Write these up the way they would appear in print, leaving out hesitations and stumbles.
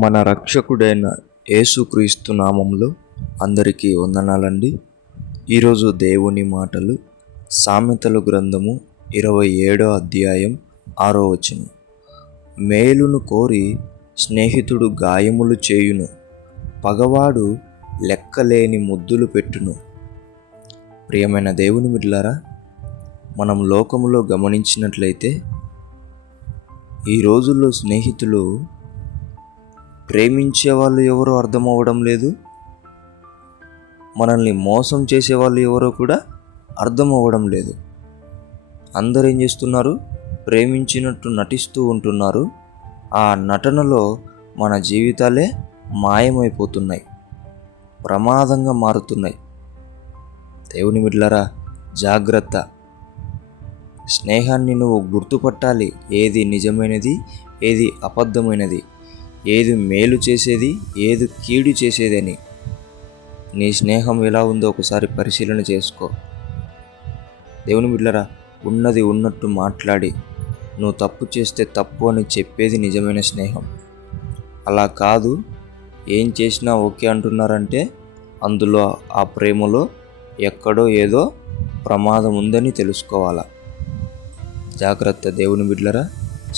మన రక్షకుడైన యేసుక్రీస్తు నామంలో అందరికీ వందనాలండి. ఈరోజు దేవుని మాటలు సామెతల గ్రంథము 27వ అధ్యాయం 6వ వచనం. మేలును కోరి స్నేహితుడు గాయములు చేయును, పగవాడు లెక్కలేని ముద్దులు పెట్టును. ప్రియమైన దేవుని బిడ్డలారా, మనం లోకములో గమనించినట్లయితే ఈ రోజుల్లో స్నేహితులు ప్రేమించే వాళ్ళు ఎవరో అర్థమవ్వడం లేదు, మనల్ని మోసం చేసే వాళ్ళు ఎవరో కూడా అర్థమవ్వడం లేదు. అందరూ ఏం చేస్తున్నారు? ప్రేమించినట్టు నటిస్తూ ఉంటున్నారు. ఆ నటనలో మన జీవితాలే మాయమైపోతున్నాయి, ప్రమాదంగా మారుతున్నాయి. దేవుని బిడ్డలారా, జాగ్రత్త. స్నేహాన్ని నువ్వు గుర్తుపట్టాలి. ఏది నిజమైనది, ఏది అబద్ధమైనది, ఏది మేలు చేసేది, ఏది కీడు చేసేది అని. నీ స్నేహం ఎలా ఉందో ఒకసారి పరిశీలన చేసుకో. దేవుని బిడ్డలారా, ఉన్నది ఉన్నట్టు మాట్లాడి నువ్వు తప్పు చేస్తే తప్పు అని చెప్పేది నిజమైన స్నేహం. అలా కాదు, ఏం చేసినా ఓకే అంటున్నారంటే అందులో, ఆ ప్రేమలో ఎక్కడో ఏదో ప్రమాదం ఉందని తెలుసుకోవాలా. జాగ్రత్త దేవుని బిడ్డలారా.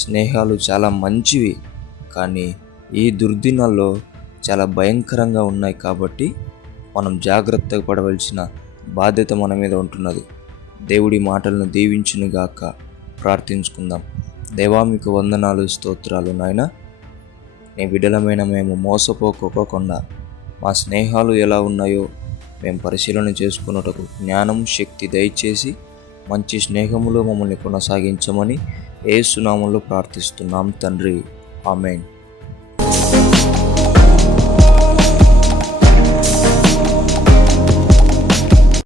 స్నేహాలు చాలా మంచివి, కానీ ఈ దుర్దినాల్లో చాలా భయంకరంగా ఉన్నాయి. కాబట్టి మనం జాగ్రత్తగా పడవలసిన బాధ్యత మన మీద ఉంటున్నది. దేవుడి మాటలను దీవించునుగాక. ప్రార్థించుకుందాం. దేవా, మీకు వందనాలు, స్తోత్రాలు నాయన. నీ బిడ్డలమైన మేము మోసపోకోకుండా మా స్నేహాలు ఎలా ఉన్నాయో మేము పరిశీలన చేసుకున్నటకు జ్ఞానం, శక్తి దయచేసి మంచి స్నేహములో మమ్మల్ని కొనసాగించమని యేసు నామములో ప్రార్థిస్తున్నాం తండ్రి. ఆమేన్.